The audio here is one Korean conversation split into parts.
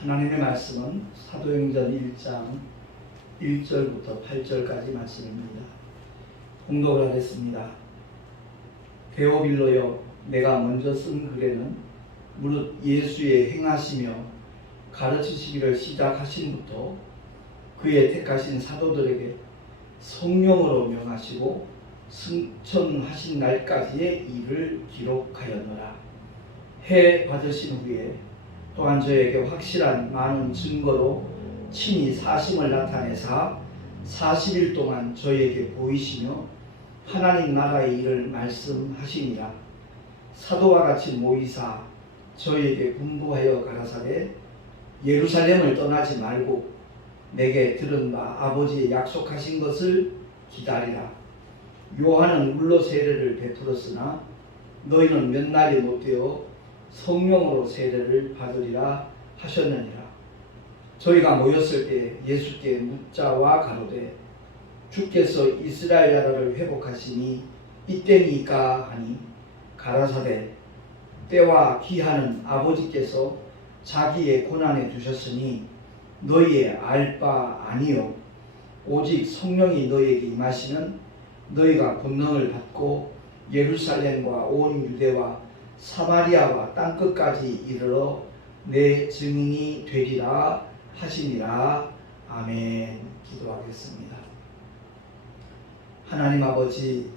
하나님의 말씀은 사도행전 1장 1절부터 8절까지 말씀입니다. 공독을 하겠습니다. 데오빌로여, 내가 먼저 쓴 글에는 무릇 예수의 행하시며 가르치시기를 시작하신부터 그의 택하신 사도들에게 성령으로 명하시고 승천하신 날까지의 일을 기록하였노라. 해 받으신 후에 또한 저에게 확실한 많은 증거로 친히 사심을 나타내사 40일 동안 저에게 보이시며 하나님 나라의 일을 말씀하시니라. 사도와 같이 모이사 저에게 분부하여 가라사대 예루살렘을 떠나지 말고 내게 들은 바 아버지의 약속하신 것을 기다리라. 요한은 물로 세례를 베풀었으나 너희는 몇 날이 못되어 성령으로 세례를 받으리라 하셨느니라. 저희가 모였을 때 예수께 묻자와 가로되 주께서 이스라엘 나라를 회복하시니 이때니까 하니 가라사대 때와 기한은 아버지께서 자기의 고난에 두셨으니 너희의 알 바 아니요 오직 성령이 너희에게 임하시면 너희가 권능을 받고 예루살렘과 온 유대와 사마리아와 땅끝까지 이르러 내 증인이 되리라 하시니라. 아멘. 기도하겠습니다. 하나님 아버지,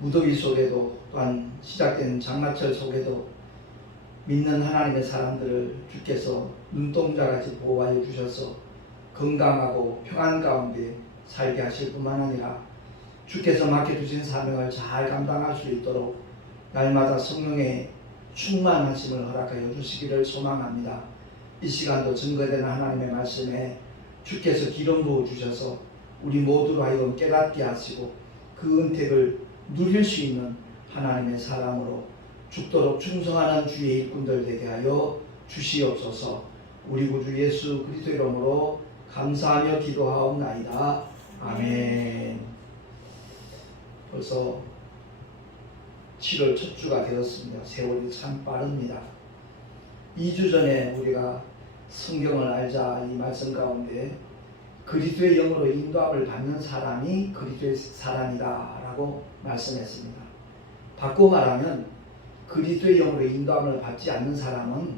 무더위 속에도 또한 시작된 장마철 속에도 믿는 하나님의 사람들을 주께서 눈동자같이 보호하여 주셔서 건강하고 평안 가운데 살게 하실 뿐만 아니라 주께서 맡겨주신 사명을 잘 감당할 수 있도록 날마다 성령의 충만하심을 허락하여 주시기를 소망합니다. 이 시간도 증거되는 하나님의 말씀에 주께서 기름 부어 주셔서 우리 모두로 하여금 깨닫게 하시고 그 은택을 누릴 수 있는 하나님의 사람으로 죽도록 충성하는 주의 일꾼들 되게 하여 주시옵소서. 우리 구주 예수 그리스도의 이름으로 감사하며 기도하옵나이다. 아멘. 벌써 7월 첫 주가 되었습니다. 세월이 참 빠릅니다. 2주 전에 우리가 성경을 알자 이 말씀 가운데 그리스도의 영으로 인도함을 받는 사람이 그리스도의 사람이다 라고 말씀했습니다. 바꿔 말하면 그리스도의 영으로 인도함을 받지 않는 사람은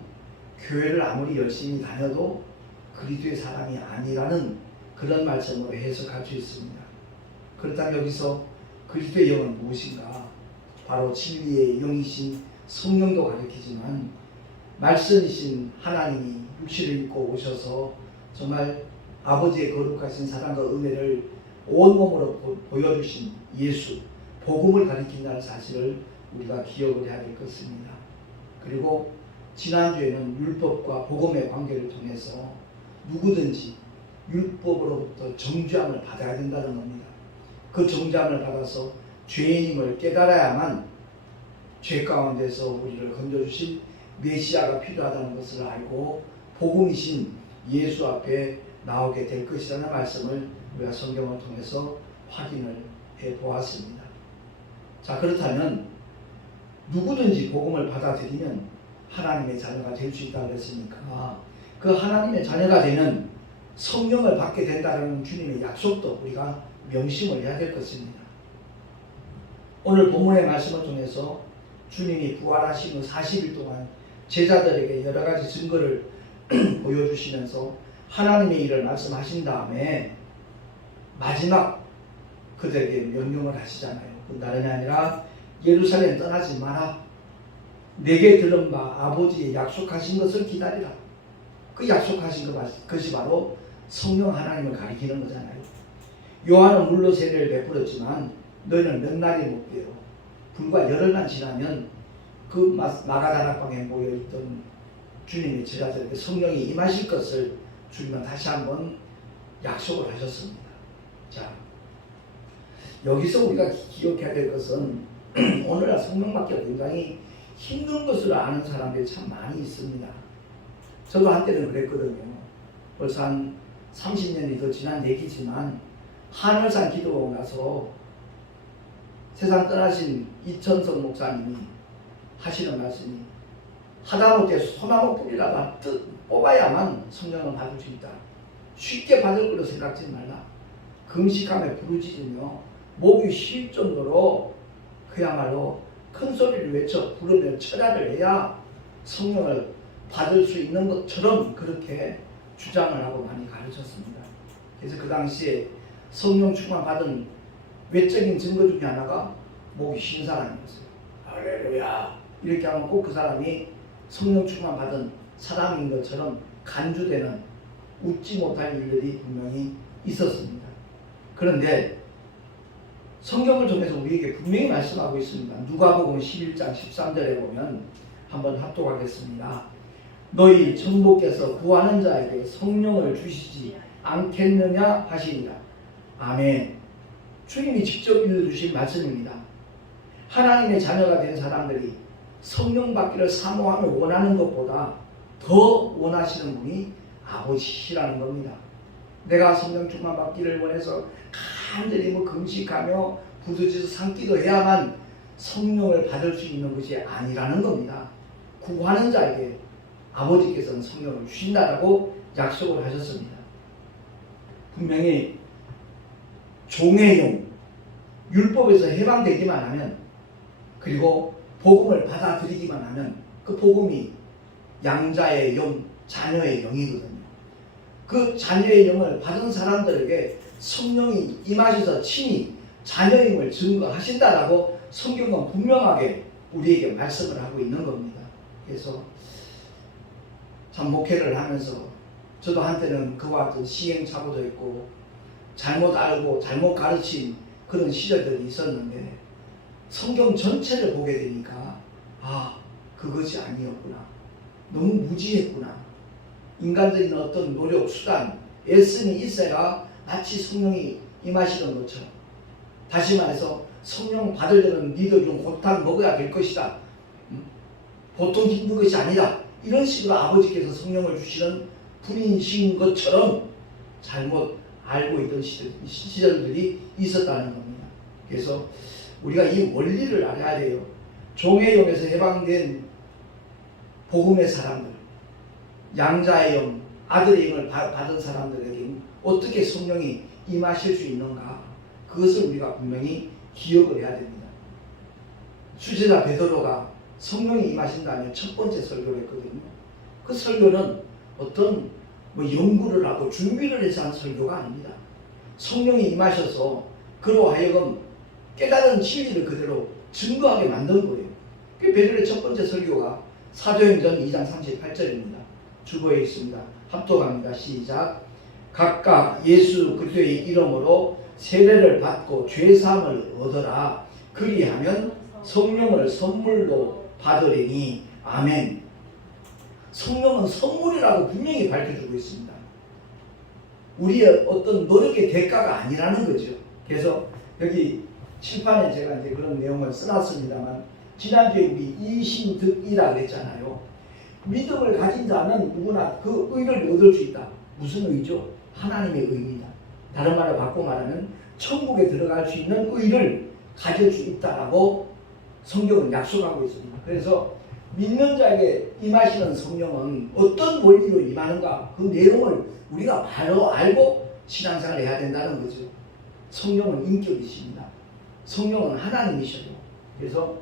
교회를 아무리 열심히 다녀도 그리스도의 사람이 아니라는 그런 말씀으로 해석할 수 있습니다. 그렇다면 여기서 그리스도의 영은 무엇인가? 바로 진리의 영이신 성령도 가르치지만 말씀이신 하나님이 육신을 입고 오셔서 정말 아버지의 거룩하신 사랑과 은혜를 온몸으로 보여주신 예수, 복음을 가리킨다는 사실을 우리가 기억을 해야 될 것입니다. 그리고 지난주에는 율법과 복음의 관계를 통해서 누구든지 율법으로부터 정죄함을 받아야 된다는 겁니다. 그 정죄함을 받아서 죄인임을 깨달아야만 죄 가운데서 우리를 건져주신 메시아가 필요하다는 것을 알고 복음이신 예수 앞에 나오게 될 것이라는 말씀을 우리가 성경을 통해서 확인을 해 보았습니다. 자, 그렇다면 누구든지 복음을 받아들이면 하나님의 자녀가 될 수 있다고 했으니까 그 하나님의 자녀가 되는 성령을 받게 된다는 주님의 약속도 우리가 명심을 해야 될 것입니다. 오늘 본문의 말씀을 통해서 주님이 부활하신 후 40일 동안 제자들에게 여러 가지 증거를 보여주시면서 하나님의 일을 말씀하신 다음에 마지막 그들에게 명령을 하시잖아요. 그 다름이 아니라 예루살렘 떠나지 마라. 내게 들은 바 아버지의 약속하신 것을 기다리라. 그 약속하신 것이 바로 성령 하나님을 가리키는 거잖아요. 요한은 물로 세례를 베풀었지만 너희는 몇 날이 못 돼요. 불과 열흘만 지나면 그 마가다락방에 모여있던 주님의 제자들에게 성령이 임하실 것을 주님은 다시 한번 약속을 하셨습니다. 자, 여기서 우리가 기억해야 될 것은 오늘날 성령 받기가 굉장히 힘든 것을 아는 사람들이 참 많이 있습니다. 저도 한때는 그랬거든요. 벌써 한 30년이 더 지난 얘기지만 하늘산 기도하고 나서 세상 떠나신 이천석 목사님이 하시는 말씀이 하다못해 소나무 뿌리라도 뽑아야만 성령을 받을 수 있다. 쉽게 받을 걸로 생각하지 말라. 금식함에 부르짖으며 목이 쉴 정도로 그야말로 큰 소리를 외쳐 부르며 철야를 해야 성령을 받을 수 있는 것처럼 그렇게 주장을 하고 많이 가르쳤습니다. 그래서 그 당시에 성령 충만 받은 외적인 증거 중에 하나가 목이 쉰 사람이었어요. 할렐루야 이렇게 하면 꼭 그 사람이 성령 충만 받은 사람인 것처럼 간주되는 웃지 못할 일들이 분명히 있었습니다. 그런데 성경을 통해서 우리에게 분명히 말씀하고 있습니다. 누가복음 11장 13절에 보면 한번 합독하겠습니다. 너희 천부께서 구하는 자에게 성령을 주시지 않겠느냐 하시니라. 아멘. 주님이 직접 일러주신 말씀입니다. 하나님의 자녀가 된 사람들이 성령 받기를 사모하며 원하는 것보다 더 원하시는 분이 아버지시라는 겁니다. 내가 성령 충만 받기를 원해서 간절히 금식하며 부르짖어 삼기도 해야만 성령을 받을 수 있는 것이 아니라는 겁니다. 구하는 자에게 아버지께서는 성령을 주신다라고 약속을 하셨습니다. 분명히 종의 영, 율법에서 해방되기만 하면 그리고 복음을 받아들이기만 하면 그 복음이 양자의 영, 자녀의 영이거든요. 그 자녀의 영을 받은 사람들에게 성령이 임하셔서 친히 자녀임을 증거하신다라고 성경은 분명하게 우리에게 말씀을 하고 있는 겁니다. 그래서 참 목회를 하면서 저도 한때는 그와 같은 시행착오도 있고 잘못 알고 잘못 가르친 그런 시절들이 있었는데 성경 전체를 보게 되니까 그것이 아니었구나. 너무 무지했구나. 인간적인 어떤 노력, 수단, 애씀이 있어야 마치 성령이 임하시는 것처럼 다시 말해서 성령 받으려면 니들 좀 고탕 먹어야 될 것이다. 보통 힘든 것이 아니다. 이런 식으로 아버지께서 성령을 주시는 분이신 것처럼 잘못 알고 있던 시절들이 있었다는 겁니다. 그래서 우리가 이 원리를 알아야 돼요. 종의 영에서 해방된 복음의 사람들, 양자의 영, 아들의 영을 받은 사람들에게 어떻게 성령이 임하실 수 있는가, 그것을 우리가 분명히 기억을 해야 됩니다. 수제자 베드로가 성령이 임하신다면 첫 번째 설교를 했거든요. 그 설교는 어떤 연구를 하고 준비를 해서 한 설교가 아닙니다. 성령이 임하셔서 그로 하여금 깨달은 진리를 그대로 증거하게 만든 거예요. 그 베드로의 첫 번째 설교가 사도행전 2장 38절입니다. 주보에 있습니다. 합독합니다. 시작. 각각 예수 그리스도의 이름으로 세례를 받고 죄사함을 얻어라. 그리하면 성령을 선물로 받으리니. 아멘. 성령은 선물이라고 분명히 밝혀주고 있습니다. 우리의 어떤 노력의 대가가 아니라는 거죠. 그래서 여기 칠판에 제가 이제 그런 내용을 써놨습니다만, 지난주에 우리 이신득이라고 했잖아요. 믿음을 가진 자는 누구나 그 의를 얻을 수 있다. 무슨 의죠? 하나님의 의입니다. 다른 말로 바꿔 말하면 천국에 들어갈 수 있는 의를 가질 수 있다라고 성경은 약속하고 있습니다. 그래서 믿는 자에게 임하시는 성령은 어떤 원리로 임하는가, 그 내용을 우리가 바로 알고 신앙생활을 해야 된다는 거죠. 성령은 인격이십니다. 성령은 하나님이셔요. 그래서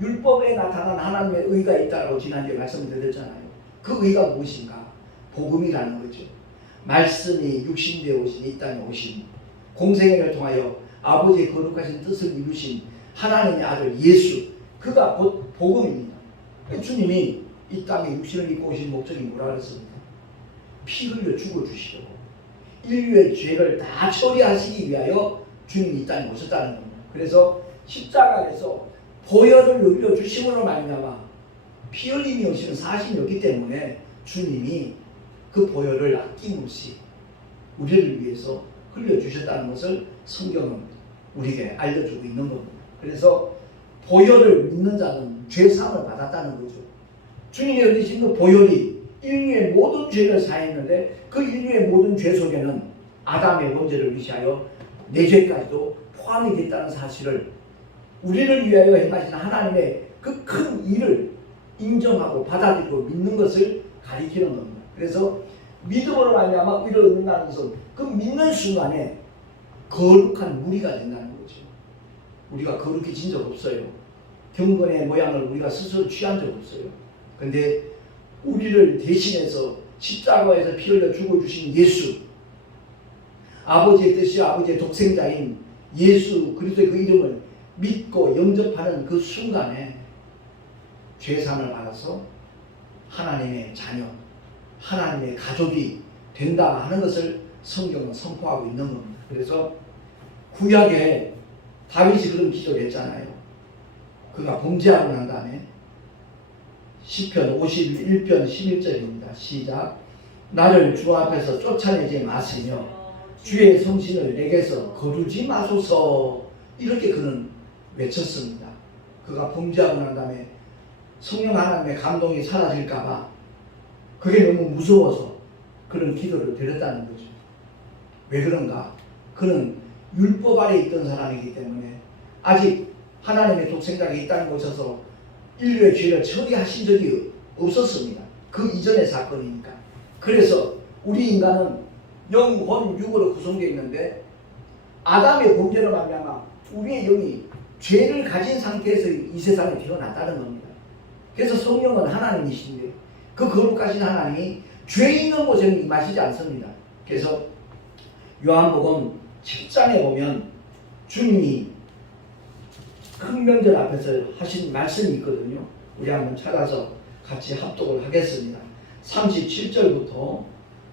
율법에 나타난 하나님의 의가 있다고 지난주에 말씀드렸잖아요. 그 의가 무엇인가? 복음이라는 거죠. 말씀이 육신되어 오신 이 땅에 오신, 공생애를 통하여 아버지의 거룩하신 뜻을 이루신 하나님의 아들 예수, 그가 곧 복음입니다. 주님이 이 땅에 육신을 입고 오신 목적이 뭐라 그랬습니까? 피 흘려 죽어주시려고, 인류의 죄를 다 처리하시기 위하여 주님이 이 땅에 오셨다는 겁니다. 그래서 십자가에서 보혈을 흘려 주심으로 말미암아 피 흘림이 오시는 사실이었기 때문에 주님이 그 보혈을 아낌없이 우리를 위해서 흘려주셨다는 것을 성경은 우리에게 알려주고 있는 겁니다. 그래서 보혈을 믿는 자는 죄사함을 받았다는 거죠. 주님이 흘리신 그 보혈이 인류의 모든 죄를 사했는데, 그 인류의 모든 죄 속에는 아담의 범죄를 위시하여 내 죄까지도 포함이 됐다는 사실을, 우리를 위하여 행하신 하나님의 그 큰 일을 인정하고 받아들이고 믿는 것을 가리키는 겁니다. 그래서 믿음으로 말미암아 의를 얻는다는 것은 그 믿는 순간에 거룩한 무리가 된다는 거죠. 우리가 거룩해진 적 없어요. 경건의 모양을 우리가 스스로 취한 적 없어요. 근데 우리를 대신해서 십자가에서 피 흘려 죽어주신 예수, 아버지의 뜻이 아버지의 독생자인 예수 그리스도의 그 이름을 믿고 영접하는 그 순간에 죄사함을 받아서 하나님의 자녀, 하나님의 가족이 된다 하는 것을 성경은 선포하고 있는 겁니다. 그래서 구약에 다윗이 그런 기도를 했잖아요. 그가 범죄하고 난 다음에 시편 51편 11절입니다. 시작. 나를 주 앞에서 쫓아내지 마시며 주의 성신을 내게서 거두지 마소서. 이렇게 그는 외쳤습니다. 그가 범죄하고 난 다음에 성령 하나님의 감동이 사라질까봐 그게 너무 무서워서 그런 기도를 드렸다는 거죠. 왜 그런가? 그는 율법 아래 있던 사람이기 때문에 아직 하나님의 독생자가 있다는 곳에서 인류의 죄를 처리하신 적이 없었습니다. 그 이전의 사건이니까. 그래서 우리 인간은 영혼, 육으로 구성되어 있는데 아담의 범죄로 말미암아 우리의 영이 죄를 가진 상태에서 이 세상에 태어났다는 겁니다. 그래서 성령은 하나님이신데 그 거룩하신 하나님이 죄 있는 곳에는 임하시지 않습니다. 그래서 요한복음 7장에 보면 주님이 흑명절 앞에서 하신 말씀이 있거든요. 우리 한번 찾아서 같이 합독을 하겠습니다. 37절부터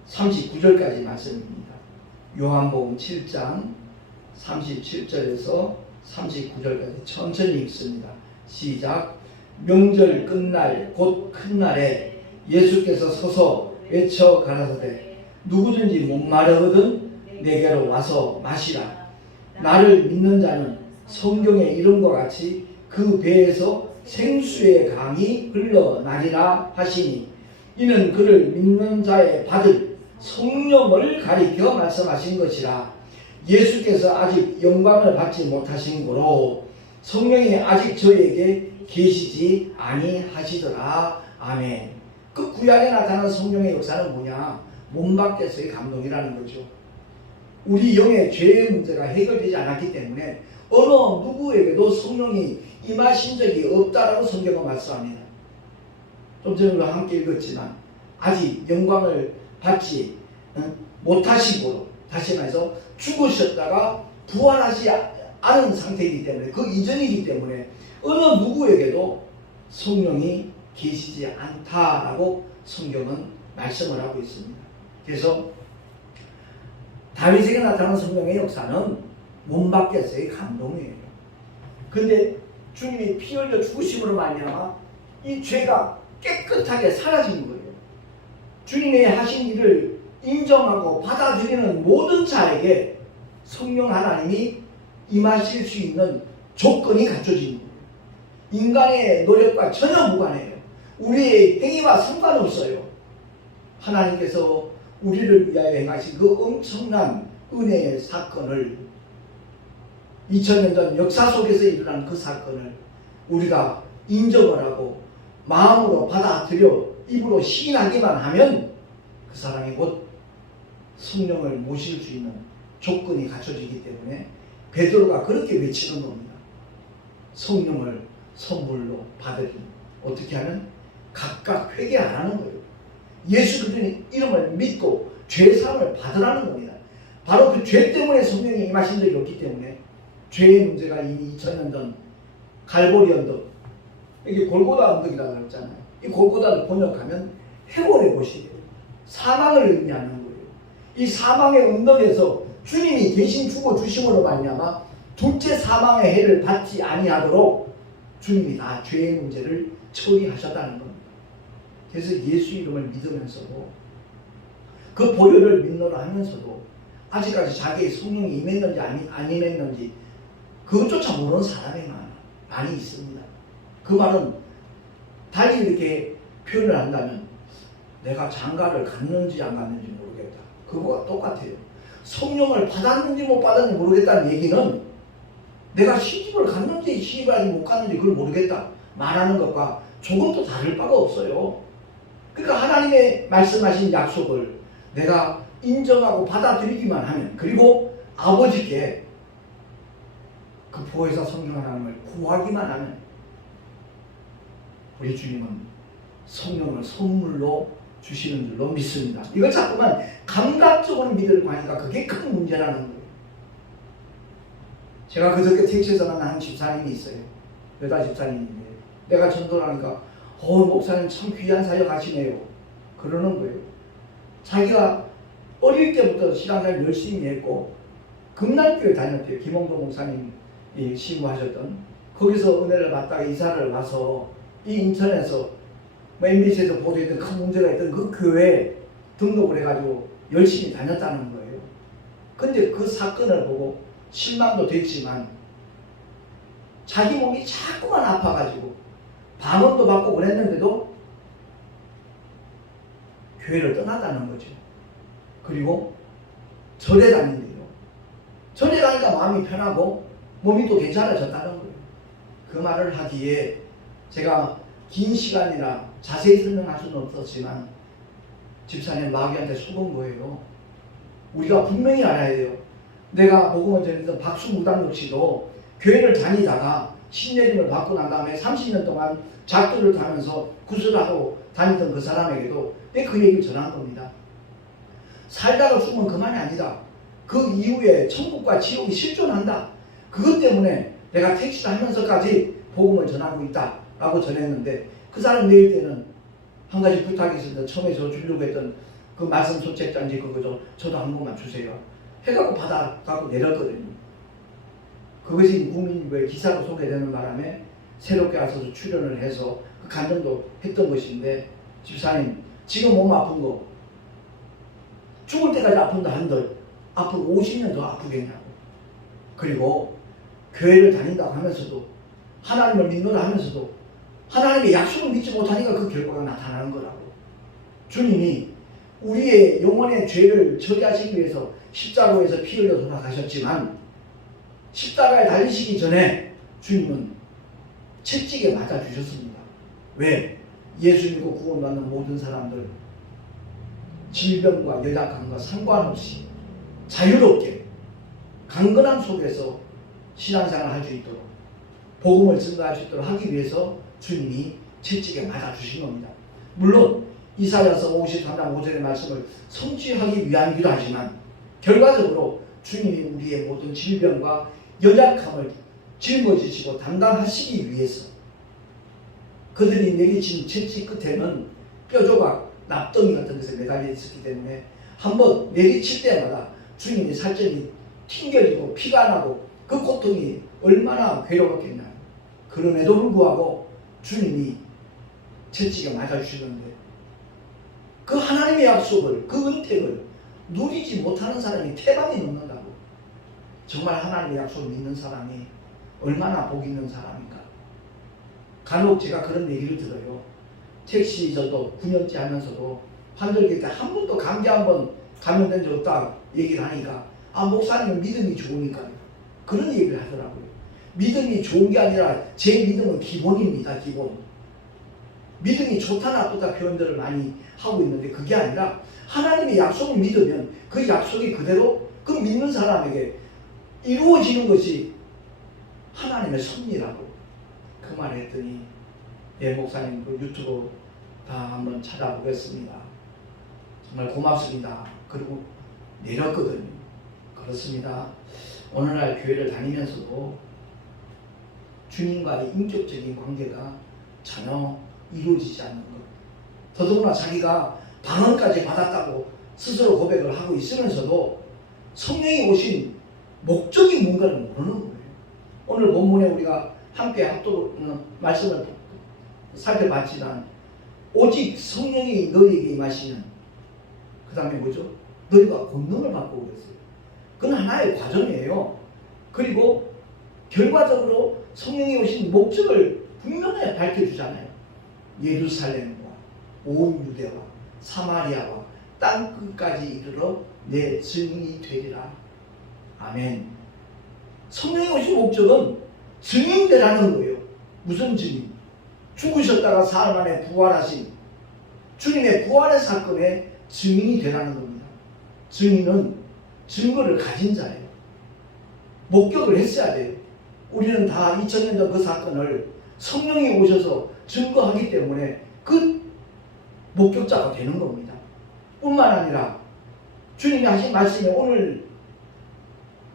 39절까지 말씀입니다. 요한복음 7장 37절에서 39절까지 천천히 읽습니다. 시작. 명절 끝날 곧 큰 날에 예수께서 서서 외쳐 가라사대 누구든지 목마르거든 내게로 와서 마시라. 나를 믿는 자는 성경의 이름과 같이 그 배에서 생수의 강이 흘러나리라 하시니 이는 그를 믿는 자의 받을 성령을 가리켜 말씀하신 것이라. 예수께서 아직 영광을 받지 못하신 고로 성령이 아직 저에게 계시지 아니하시더라. 아멘. 그 구약에 나타난 성령의 역사는 뭐냐? 몸 밖에서의 감동이라는 거죠. 우리 영의 죄의 문제가 해결되지 않았기 때문에 어느 누구에게도 성령이 임하신 적이 없다라고 성경은 말씀합니다. 좀 전에 함께 읽었지만 아직 영광을 받지 못하시고 다시 말해서 죽으셨다가 부활하지 않은 상태이기 때문에 그 이전이기 때문에 어느 누구에게도 성령이 계시지 않다라고 성경은 말씀을 하고 있습니다. 그래서 다윗에게 나타난 성령의 역사는 몸 밖에서의 감동이에요. 근데 주님이 피 흘려 죽으심으로 말미암아 이 죄가 깨끗하게 사라진 거예요. 주님의 하신 일을 인정하고 받아들이는 모든 자에게 성령 하나님이 임하실 수 있는 조건이 갖춰진 거예요. 인간의 노력과 전혀 무관해요. 우리의 행위와 상관없어요. 하나님께서 우리를 위하여 행하신 그 엄청난 은혜의 사건을 2000년 전 역사 속에서 일어난 그 사건을 우리가 인정을 하고 마음으로 받아들여 입으로 시인하기만 하면 그 사람이 곧 성령을 모실 수 있는 조건이 갖춰지기 때문에 베드로가 그렇게 외치는 겁니다. 성령을 선물로 받으리. 어떻게 하면 각각 회개 안 하는 거예요. 예수 그리스도의 이름을 믿고 죄사함을 받으라는 겁니다. 바로 그 죄 때문에 성령이 임하신 적이 없기 때문에 죄의 문제가 이미 2000년 전 갈보리 언덕, 이게 골고다 언덕이라고 했잖아요. 이 골고다를 번역하면 해골의 곳이에요. 사망을 의미하는 거예요. 이 사망의 언덕에서 주님이 대신 죽어주심으로 말미암아 둘째 사망의 해를 받지 아니하도록 주님이 다 죄의 문제를 처리하셨다는 겁니다. 그래서 예수 이름을 믿으면서도 그 보혈을 믿노라 하면서도 아직까지 자기의 성령이 임했는지 안 임했는지 그것조차 모르는 사람이 많이 있습니다. 그 말은 달리 이렇게 표현을 한다면 내가 장가를 갔는지 안 갔는지 모르겠다. 그거와 똑같아요. 성령을 받았는지 못 받았는지 모르겠다는 얘기는 내가 시집을 갔는지 시집을 아직 못 갔는지 그걸 모르겠다 말하는 것과 조금도 다를 바가 없어요. 그러니까 하나님의 말씀하신 약속을 내가 인정하고 받아들이기만 하면, 그리고 아버지께 그 보혜사 성령 하나님을 구하기만 하면 우리 주님은 성령을 선물로 주시는 줄로 믿습니다. 이걸 자꾸만 감각적으로 믿으려고 하니까 그게 큰 문제라는 거예요. 제가 그저께 택시에서 만난 집사님이 있어요. 여자 집사님인데 내가 전도를 하니까 목사님 참 귀한 사역 하시네요. 그러는 거예요. 자기가 어릴 때부터 신앙생활 열심히 했고 금날교회 다녔대요. 김홍동 목사님이 시무하셨던. 거기서 은혜를 받다가 이사를 와서 이 인천에서 MBC에서 보도했던 큰 문제가 있던 그 교회에 등록을 해가지고 열심히 다녔다는 거예요. 근데 그 사건을 보고 실망도 됐지만 자기 몸이 자꾸만 아파가지고 방언도 받고 그랬는데도 교회를 떠나다는 거죠. 그리고 절에 다닌대요. 절에 가니까 마음이 편하고 몸이 또 괜찮아졌다는 거예요. 그 말을 하기에 제가 긴 시간이라 자세히 설명할 수는 없었지만 집사님 마귀한테 속은 거예요. 우리가 분명히 알아야 돼요. 내가 복음을 전했던 박수무당 역시도 교회를 다니다가 신내림을 받고 난 다음에 30년 동안 작두를 타면서 구슬하고 다니던 그 사람에게도 그 얘기를 전한 겁니다. 살다가 죽으면 그만이 아니다. 그 이후에 천국과 지옥이 실존한다. 그것 때문에 내가 택시를 하면서까지 복음을 전하고 있다 라고 전했는데, 그 사람 내일 때는 한 가지 부탁이 있었는데 처음에 저 주려고 했던 그 말씀 소책단지 그거 저도 한 번만 주세요 해갖고 받아갖고 내렸거든요. 그것이 국민일보에 기사로 소개되는 바람에 새롭게 와서 출연을 해서 그 간증도 했던 것인데, 집사님 지금 몸 아픈 거 죽을 때까지 아픈다 한들 앞으로 50년 더 아프겠냐고. 그리고 교회를 다닌다고 하면서도 하나님을 믿노라 하면서도 하나님의 약속을 믿지 못하니까 그 결과가 나타나는 거라고. 주님이 우리의 영혼의 죄를 처리하시기 위해서 십자가에서 피 흘려 돌아가셨지만 십자가에 달리시기 전에 주님은 채찍에 맞아 주셨습니다. 왜? 예수 믿고 구원받는 모든 사람들 질병과 연약함과 상관없이 자유롭게 강건함 속에서 신앙생활을 할 수 있도록 복음을 증거할 수 있도록 하기 위해서 주님이 채찍에 맞아 주신 겁니다. 물론 이사야서 53장 5절의 말씀을 성취하기 위함이기도 하지만 결과적으로 주님이 우리의 모든 질병과 연약함을 짊어지시고 담당하시기 위해서 그들이 내리친 채찍 끝에는 뼈조각, 납덩이 같은 것에 매달려 있었기 때문에 한번 내리칠 때마다 주님이 살점이 튕겨지고 피가 나고 그 고통이 얼마나 괴로웠겠냐. 그럼에도 불구하고 주님이 채찍에 맞아주시는데 그 하나님의 약속을, 그 은택을 누리지 못하는 사람이 태반이 넘는다고. 정말 하나님의 약속을 믿는 사람이 얼마나 복 있는 사람인가. 간혹 제가 그런 얘기를 들어요. 택시 저도 9년째 하면서도 환절기 때 한 번도 감기 한 번 감염된 적 없다 얘기를 하니까 목사님은 믿음이 좋으니까 그런 얘기를 하더라고요. 믿음이 좋은 게 아니라 제 믿음은 기본입니다. 기본. 믿음이 좋다 나쁘다 표현들을 많이 하고 있는데 그게 아니라 하나님의 약속을 믿으면 그 약속이 그대로 그 믿는 사람에게 이루어지는 것이 하나님의 섭리라고 그 말을 했더니 목사님 그 유튜브 다 한번 찾아보겠습니다. 정말 고맙습니다. 그리고 내렸거든요. 그렇습니다. 오늘날 교회를 다니면서도 주님과의 인격적인 관계가 전혀 이루어지지 않는 것. 더더구나 자기가 방언까지 받았다고 스스로 고백을 하고 있으면서도 성령이 오신 목적이 뭔가를 모르는 거예요. 오늘 본문에 우리가 함께 말씀을 살펴봤지만 오직 성령이 너희에게 임하시면 그 다음에 뭐죠? 너희가 권능을 받고 오겠어요. 그건 하나의 과정이에요. 그리고 결과적으로 성령이 오신 목적을 분명히 밝혀주잖아요. 예루살렘과 온 유대와 사마리아와 땅끝까지 이르러 내 증인이 되리라. 아멘. 성령이 오신 목적은 증인되라는 거예요. 무슨 증인? 죽으셨다가 사흘 만에 부활하신 주님의 부활의 사건의 증인이 되라는 겁니다. 증인은 증거를 가진 자예요. 목격을 했어야 돼요. 우리는 다 2000년 전 그 사건을 성령이 오셔서 증거하기 때문에 그 목격자가 되는 겁니다. 뿐만 아니라 주님이 하신 말씀이 오늘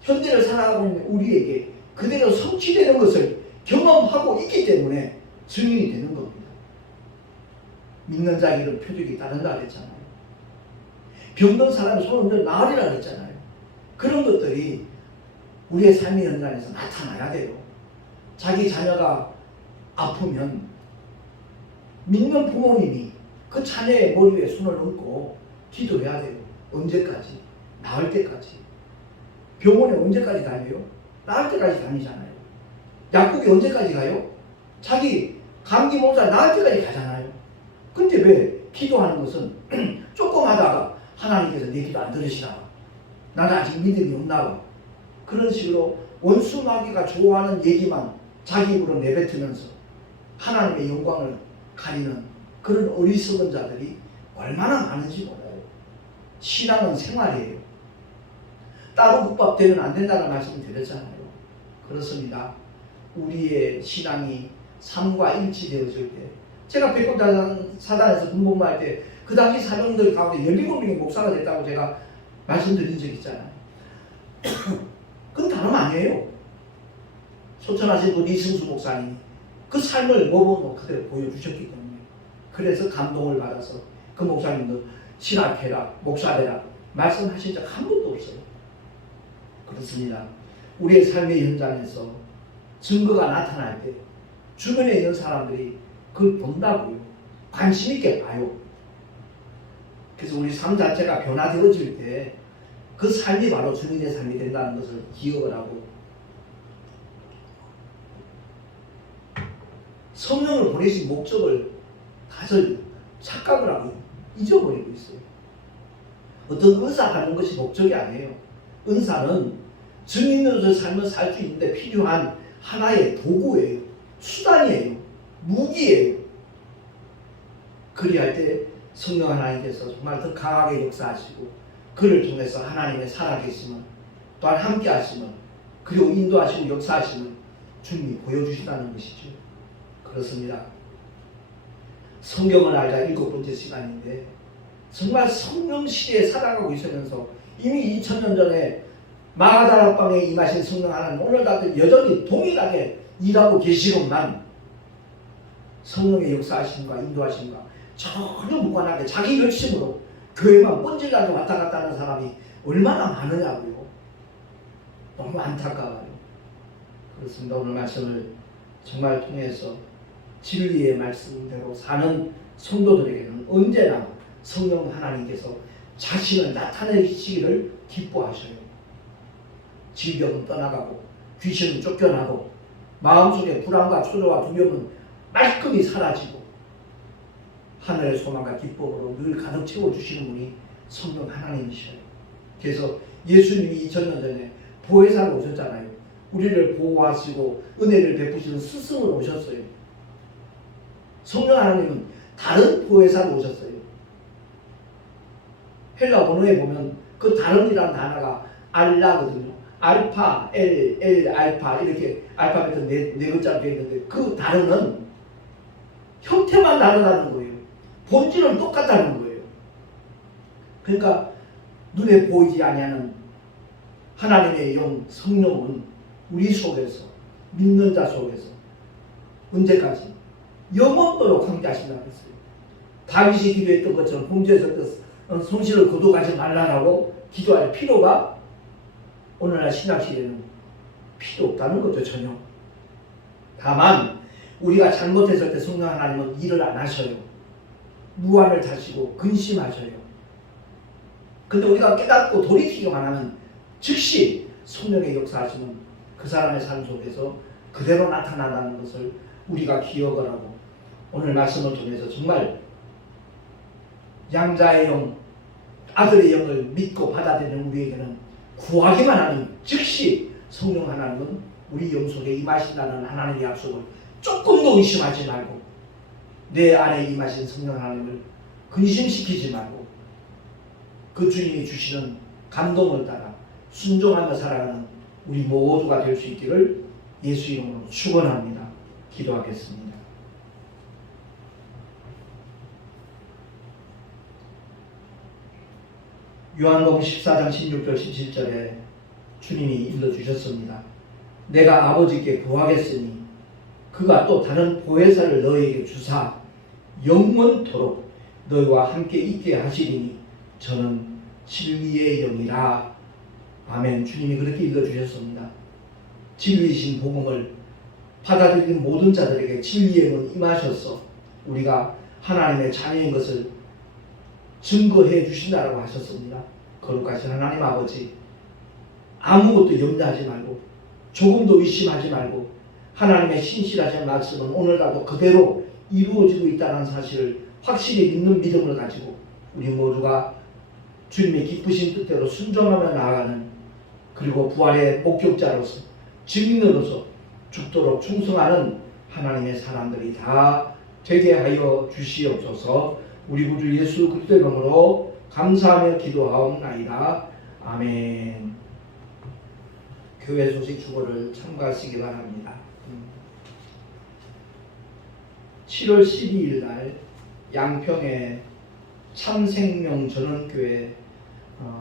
현대를 살아가고 있는 우리에게 그대로 성취되는 것을 경험하고 있기 때문에 증인이 되는 겁니다. 믿는 자에게는 표적이 따른다 그랬잖아요. 병든 사람이 손을 흔들어 나으리라 그랬잖아요. 그런 것들이 우리의 삶의 현장에서 나타나야 돼요. 자기 자녀가 아프면 믿는 부모님이 그 자녀의 머리 위에 손을 얹고 기도해야 돼요. 언제까지? 나을 때까지. 병원에 언제까지 다녀요? 나을 때까지 다니잖아요. 약국에 언제까지 가요? 자기 감기 몸살 나을 때까지 가잖아요. 근데 왜 기도하는 것은 조금 하다가 하나님께서 내 기도 안 들으시나? 나는 아직 믿음이 없나? 그런 식으로 원수 마귀가 좋아하는 얘기만 자기 입으로 내뱉으면서 하나님의 영광을 가리는 그런 어리석은 자들이 얼마나 많은지 몰라요. 신앙은 생활이에요. 따로 국밥 되면 안 된다는 말씀을 드렸잖아요. 그렇습니다. 우리의 신앙이 삶과 일치되어질 때, 제가 배꼽 사단에서 군복무할 때 그 당시 사병들 가운데 17명이 목사가 됐다고 제가 말씀드린 적 있잖아요. 그건 다름 아니에요. 소천하신 분 이승수 목사님이 그 삶을 모범으로 그대로 보여주셨기 때문에, 그래서 감동을 받아서 그 목사님도 신학해라, 목사되라 말씀하신 적 한 번도 없어요. 그렇습니다. 우리의 삶의 현장에서 증거가 나타날 때 주변에 있는 사람들이 그걸 본다고요. 관심 있게 봐요. 그래서 우리 삶 자체가 변화되어질 때 그 삶이 바로 주님의 삶이 된다는 것을 기억을 하고, 성령을 보내신 목적을 다들 착각을 하고 잊어버리고 있어요. 어떤 은사 받는 것이 목적이 아니에요. 은사는 증인으로서 삶을 살 수 있는데 필요한 하나의 도구예요. 수단이에요. 무기예요. 그리할 때 성령 하나님께서 정말 더 강하게 역사하시고, 그를 통해서 하나님의 살아계심을 또한 함께 하심을, 그리고 인도하시고 역사하심을 주님이 보여주신다는 것이죠. 그렇습니다. 성경을 알자 7번째 시간인데, 정말 성령 시대에 살아가고 있으면서 이미 2000년 전에 마가다락방에 임하신 성령 하나님 오늘도 여전히 동일하게 일하고 계시건만, 성령의 역사하심과 인도하심과 전혀 무관하게 자기 열심으로 교회만 뻔질나게 왔다 갔다 하는 사람이 얼마나 많으냐고요. 너무 안타까워요. 그렇습니다. 오늘 말씀을 정말 통해서 진리의 말씀대로 사는 성도들에게는 언제나 성령 하나님께서 자신을 나타내시기를 기뻐하셔요. 질병은 떠나가고 귀신은 쫓겨나고 마음속에 불안과 초조와 두려움은 말끔히 사라지고 하늘의 소망과 기쁨으로 늘 가득 채워주시는 분이 성령 하나님이셔요. 그래서 예수님이 2000년 전에 보혜사로 오셨잖아요. 우리를 보호하시고 은혜를 베푸시는 스승으로 오셨어요. 성령 하나님은 다른 보혜사로 오셨어요. 헬라 원어에 보면 그 다른이라는 단어가 알라거든요. 알파, L, 알파 이렇게 알파벳은 네 글자로 되어 있는데, 그 다른은 형태만 다르다는 거예요. 본질은 똑같다는 거예요. 그러니까 눈에 보이지 아니하는 하나님의 영 성령은 우리 속에서, 믿는 자 속에서 언제까지? 영원토록 함께 하신다고 했어요. 다윗이 기도했던 것처럼 홍제에서 손실을 거둬가지 말라라고 기도할 필요가 오늘날 신학시대는 필요 없다는 거죠. 전혀. 다만 우리가 잘못했을 때 성령 하나님은 일을 안 하셔요. 무안을 다시고 근심하셔요. 근데 우리가 깨닫고 돌이키기만 하면 즉시 성령의 역사하시면 그 사람의 삶 속에서 그대로 나타난다는 것을 우리가 기억을 하고, 오늘 말씀을 통해서 정말 양자의 영, 아들의 영을 믿고 받아들이는 우리에게는 구하기만 하면 즉시 성령 하나님은 우리 영 속에 임하신다는 하나님의 약속을 조금도 의심하지 말고 내 안에 임하신 성령 하나님을 근심시키지 말고 그 주님이 주시는 감동을 따라 순종하며 살아가는 우리 모두가 될 수 있기를 예수 이름으로 축원합니다. 기도하겠습니다. 요한복음 14장 16절 17절에 주님이 일러주셨습니다. 내가 아버지께 구하겠으니 그가 또 다른 보혜사를 너희에게 주사 영원토록 너희와 함께 있게 하시리니 저는 진리의 영이라. 아멘. 주님이 그렇게 일러주셨습니다. 진리이신 복음을 받아들이는 모든 자들에게 진리의 문 임하셔서 우리가 하나님의 자녀인 것을 증거해 주신다라고 하셨습니다. 거룩하신 하나님 아버지, 아무것도 염려하지 말고 조금도 의심하지 말고 하나님의 신실하신 말씀은 오늘날도 그대로 이루어지고 있다는 사실을 확실히 믿는 믿음을 가지고 우리 모두가 주님의 기쁘신 뜻대로 순종하며 나아가는, 그리고 부활의 목격자로서 증인으로서 죽도록 충성하는 하나님의 사람들이 다 되게 하여 주시옵소서. 우리 구주 예수 그리스도의 이름으로 감사하며 기도하옵나이다. 아멘. 교회 소식 주보를 참고하시기 바랍니다. 7월 12일 날 양평의 참생명 전원교회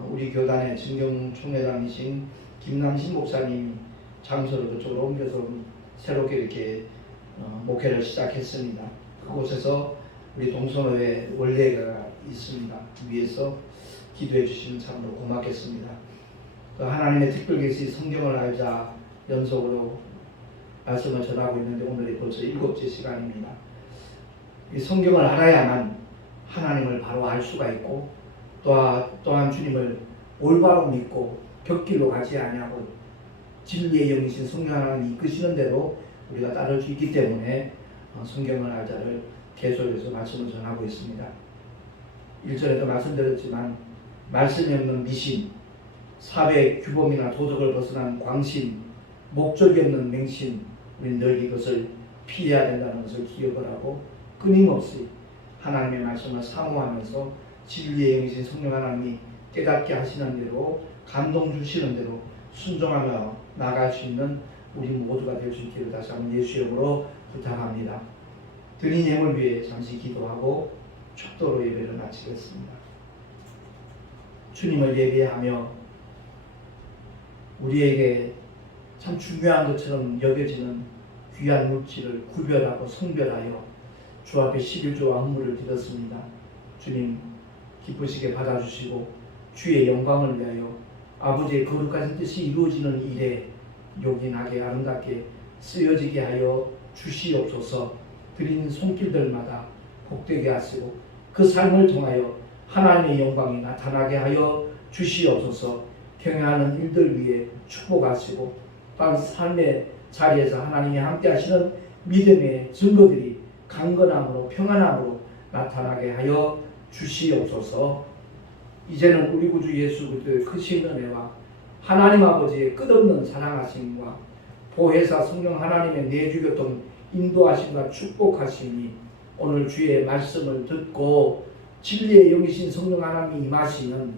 우리 교단의 증경총회장이신 김남신 목사님이 장소를 그쪽으로 옮겨서 새롭게 이렇게 목회를 시작했습니다. 그곳에서 우리 동성회의 원례가 있습니다. 위에서 기도해 주시면 참으로 고맙겠습니다. 하나님의 특별 계시 성경을 알자 연속으로 말씀을 전하고 있는데 오늘이 벌써 7째 시간입니다. 이 성경을 알아야만 하나님을 바로 알 수가 있고 또한 주님을 올바로 믿고 곁길로 가지 아니하고 진리의 영이신 성령 하나님이 이끄시는 대로 우리가 따를 수 있기 때문에 성경을 알자를 계속해서 말씀을 전하고 있습니다. 1절에도 말씀드렸지만 말씀이 없는 미신, 사회 규범이나 도덕을 벗어난 광신, 목적이 없는 맹신, 우리는 늘 이것을 피해야 된다는 것을 기억을 하고 끊임없이 하나님의 말씀을 사모하면서 진리의 영이신 성령 하나님이 깨닫게 하시는 대로 감동 주시는 대로 순종하며 나갈 수 있는 우리 모두가 될 수 있기를 다시 한번 예수 이름으로 부탁합니다. 드린 예물 위해 잠시 기도하고 축도로 예배를 마치겠습니다. 주님을 예배하며 우리에게 참 중요한 것처럼 여겨지는 귀한 물질을 구별하고 성별하여 주 앞에 11조와 헌물을 드렸습니다. 주님 기쁘시게 받아주시고 주의 영광을 위하여 아버지의 거룩한 뜻이 이루어지는 일에 요긴하게 아름답게 쓰여지게 하여 주시옵소서. 드린 손길들마다 복되게 하시고 그 삶을 통하여 하나님의 영광이 나타나게 하여 주시옵소서. 경영하는 일들 위해 축복하시고 또한 삶의 자리에서 하나님이 함께 하시는 믿음의 증거들이 강건함으로 평안함으로 나타나게 하여 주시옵소서. 이제는 우리 구주 예수 그리스도의 크신 은혜와 하나님 아버지의 끝없는 사랑하심과 보혜사 성령 하나님의 내주교통 인도하심과 축복하심이 오늘 주의 말씀을 듣고 진리의 영이신 성령 하나님이 임하시는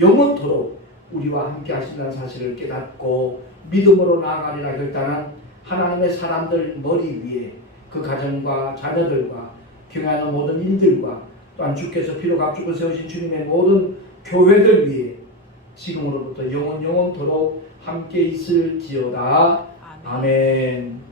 영원토록 우리와 함께 하신다는 사실을 깨닫고 믿음으로 나아가리라 결단한 하나님의 사람들 머리 위에 그 가정과 자녀들과 경영하는 모든 일들과 또한 주께서 피로 값주고 세우신 주님의 모든 교회들 위에 지금으로부터 영원토록 함께 있을지어다. 아멘.